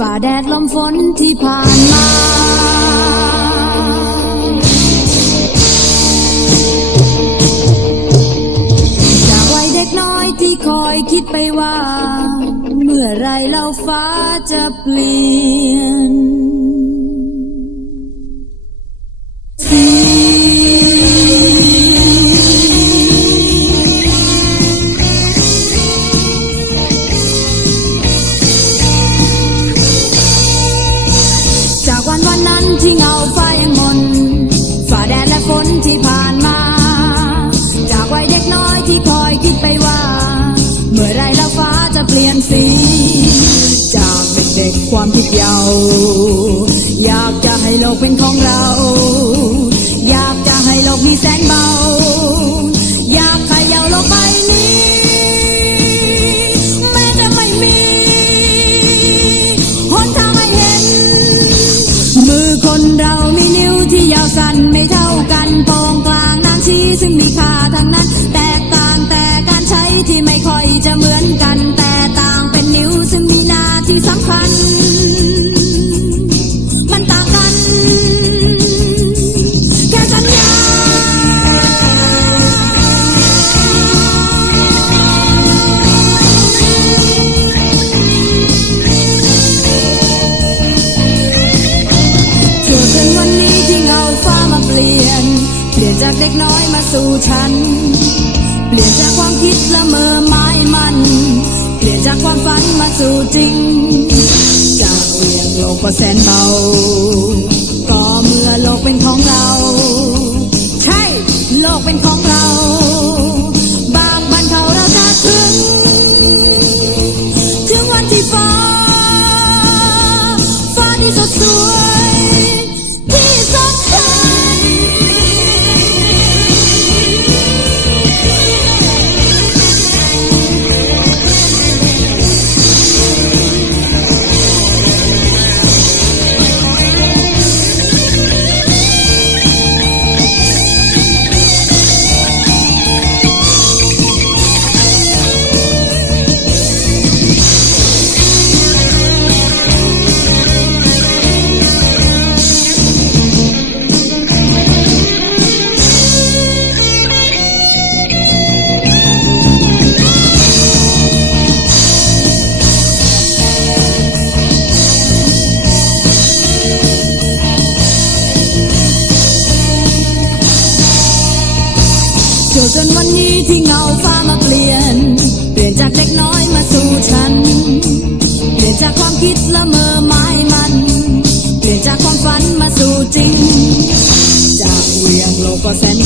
ฝ่าแดดลมฝนที่ผ่านมาจากวัยเด็กน้อยที่คอยคิดไปว่า เมื่อไรเราฟ้าจะเปลี่ยน ที่เงาไฟยังมนฝ่าแดดและฝนที่ผ่านมา จากวัยเด็กน้อยที่คอยคิดไปว่า เมื่อไรแล้วฟ้าจะเปลี่ยนสี จากเด็กๆความคิดเยาว์อยากจะให้โลกเป็นของเรา อยากจะให้โลกมีแสงเบา สู่ฉัน เปลี่ยนจากความคิดละเมอไม้มัน เปลี่ยนจากความฝันมาสู่จริง จากเรียงโลกก็แสนเบา ก็เมื่อโลกเป็นของเรา ใช่ โลกเป็นของเรา จนจนวันนี้ที่เงาฟ้ามาเปลี่ยน เปลี่ยนจากเด็กน้อยมาสู่ฉัน เปลี่ยนจากความคิดละเมอไม้มัน เปลี่ยนจากความฝันมาสู่จริง จากเวียงโลกก็แสน